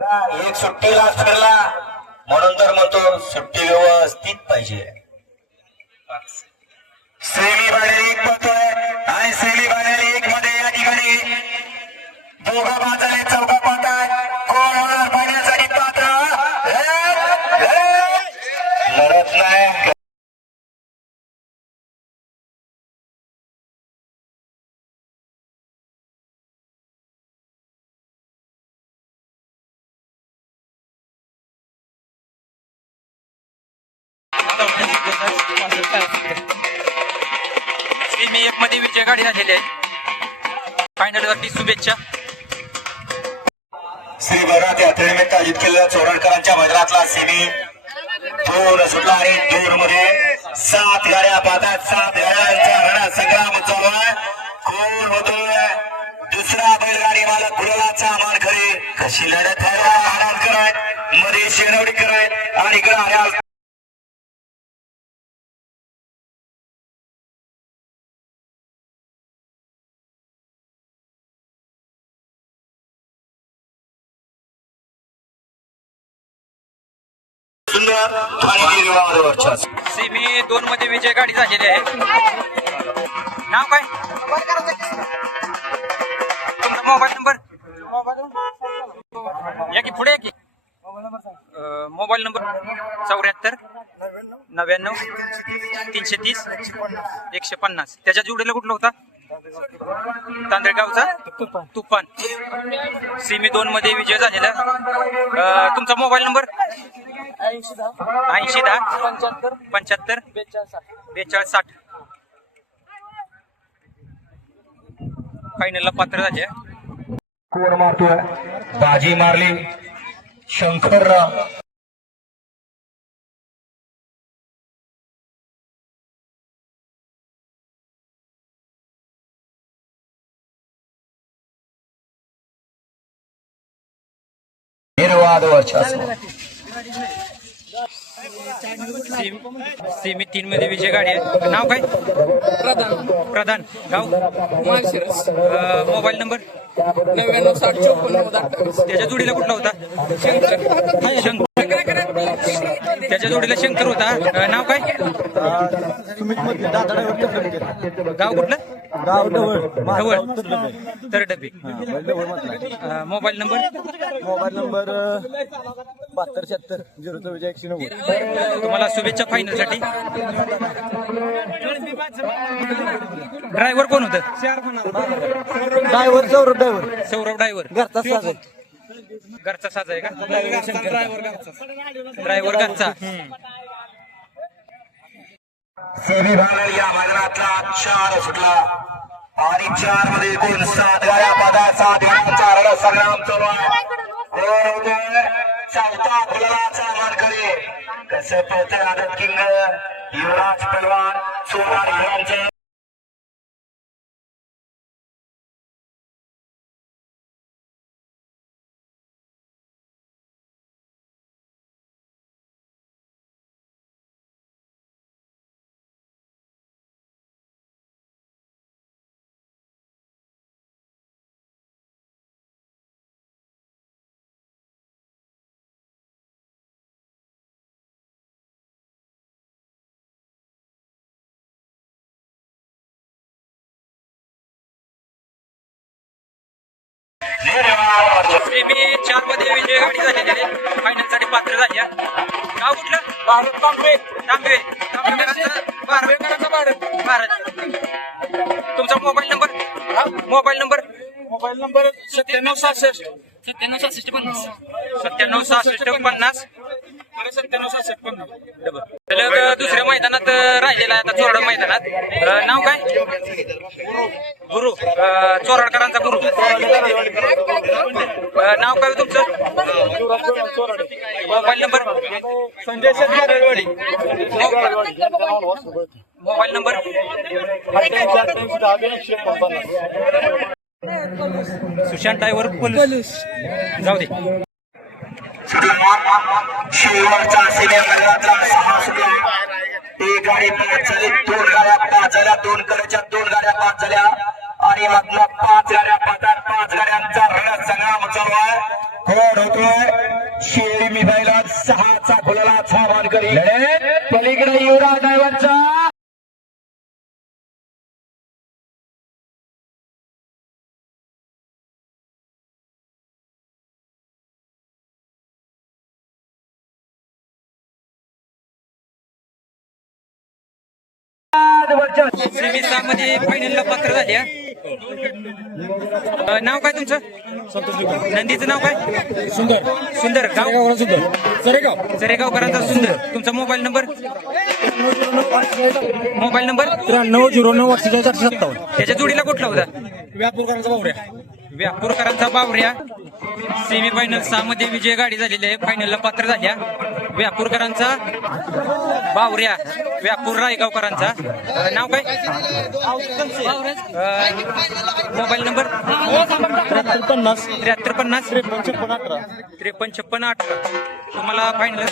एक सुट्टीला ठरला. म्हणून तर म्हणतो सुट्टी व्यवस्थित पाहिजे. सेमी बाहेर एक पतोय आणि सेमी बाहेर एक मध्ये या ठिकाणी दोघा बाजारे चौका पाहतात मी एक मध्ये विजय गाडी झालेली आहे. फायनल वरती शुभेच्छा. श्री भरनाथ यात्रेनिमित्त आयोजित केलेल्या चोरणकरांच्या मैदानातला सेमी दोन सुटला आणि दोन मध्ये सात गाड्या पाहतात. सात गाड्यांचा रणा संग्राम चालू आहे. कोण होतोय दुसरा बैलगाडी मालक गुलाचा मानखरे कशी लढत आहे? आनंदकर आहेत. मध्ये शेनवडीकर आहेत. आणि इकडे आल्या सुंदर दोन मध्ये विजय गाडी झालेली आहे. नाव काय? तुमचा मोबाईल नंबर? या की पुढे या की? मोबाईल नंबर चौऱ्याहत्तर नव्याण्णव तीनशे तीस एकशे पन्नास त्याच्या जुडेला कुठला होता? तांदळगावचा? तुफान. सीमी दोन मध्ये विजय झालेला. तुमचा मोबाईल नंबर? ऐंशी दहा. पंच्याहत्तर. पंच्याहत्तर. बेचाळीस साठ. बेचाळीस साठ. फायनलला पात्र झाले. कोण मारतोय? बाजी मारली. शंकरराव. निर्वाद वर्चस्व. सेमी तीन मध्ये विजय गाडी आहे. नाव काय? प्रधान. प्रधान. गाव? माळशिरस. Mobile number? नव्याण्णव साठ चौपन्न त्याच्या जोडीला कुठला होता? शंकर. त्याच्या जोडीला शंकर होता. अं, नाव काय? गाव कुठलं? गाव ढवळ ढवळ तर डबे. Mobile number? मोबाईल नंबर बहात्तर शहात्तर झिरो चौवेचाळीस एकशे नव्वद. तुम्हाला शुभेच्छा फायनलसाठी ड्रायव्हर कोण होतं? Driver Saurabh driver. Saurabh driver. घरचा घरचा साज आहे का? ड्रायव्हर घरचा या मैदानातला चार सुटला आणि चारमध्ये एकूण सात गाड्या पादा सात रण संग्राम चालू आहे. कोण होतोय चालता गुलाचा मानकरी. कसं पोहतोय आदत किंग युवराज पलवान सोनार हिरांचं सेमी चारमध्ये विजय गाडी झालेली आहे फायनलसाठी पात्र झाली आहे. गाव कुठलं? भारत तांबे. तांबे. तांबेकरांचं भारत. तुमचा mobile number? Mobile number? Mobile number सत्त्याण्णव सहासष्ट. सत्त्याण्णव सहासष्ट पन्नास सत्त्याण्णव सहासष्ट पन्नास. सत्त्याण्णव सहासष्ट पन्नास. सलग दुसऱ्या मैदानात राहिलेला आहे आता चोरड मैदानात. नाव काय? गुरु. चोरडकरांचा गुरु. नाव काय तुमचं? Mobile number? Sanjay Garewadi mobile number? Sushant driver police जाऊ दे. शेवटचा सिने मैदानातला सहा सुटला एक गाडी पाच झाली दोन गाड्या पाच झाल्या दोन कडेच्या दोन गाड्या पाच झाल्या. आणि मधनं पाच गाड्या पाठात पाच गाड्यांचा रडत संग्राम चालू आहे. कोण होतोय शेळी मिसाईला सहाचा खुलाला छावान करी पलीकडे युवराज सेमी सहा मध्ये फायनलला पात्र झाले. अं, नाव काय तुमचं? नंदीचं नाव काय? सुंदर. सुंदर गाव? सुंदर. सरेगाव. जरेगावकरांचा सुंदर. तुमचा मोबाईल नंबर? Mobile number? त्र्याण्णव झिरो नऊ अठ्ठेचाळीस आठशे सत्तावन्न त्याच्या जोडीला कुठला होता? व्यापूरकरांचा बावऱ्या व्यापूरकरांचा बावऱ्या सेमी फायनल सहा मध्ये विजय गाडी झालेली आहे. फायनलला पात्र झाल्या. व्यापूरकरांचा बावऱ्या व्यापूर रायगावकरांचा. नाव काय? मोबाईल नंबर त्र्याहत्तर पन्नास. त्र्याहत्तर पन्नास. त्रेपन्न छप्पन्न अठरा. त्रेपन्न छप्पन अठरा. तुम्हाला फायनल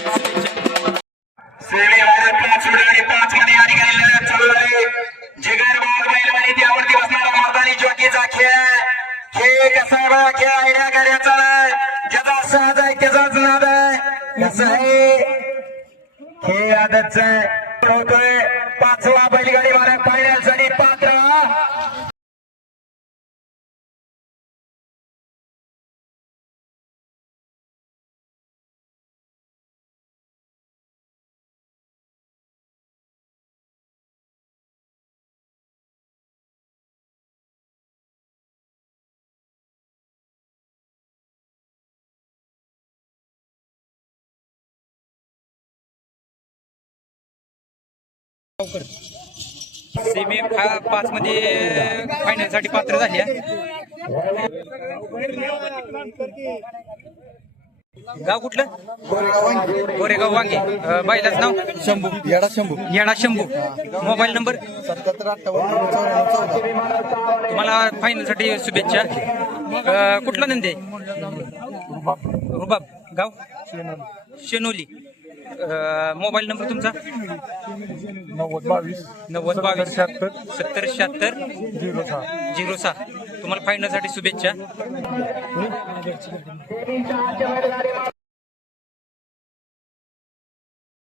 सेमी पाच मध्ये फायनलसाठी पात्र झाली आहे. गाव कुठलं? गोरेगाव वांगे. अं, बैलाचं नाव? शंभू. येडा शंभू. येणा शंभू. Mobile number? सत्याहत्तर अठ्ठावन्न चौऱ्याण्णव चौदा. तुम्हाला फायनलसाठी शुभेच्छा कुठला नंदी रुबाब. गाव? शेनोली. मोबाईल नंबर तुमचा? नव्वद बावीस नव्वद बावीस शहात्तर सत्तर शहात्तर झिरो सहा. झिरो सहा. तुम्हाला फायनलसाठी शुभेच्छा.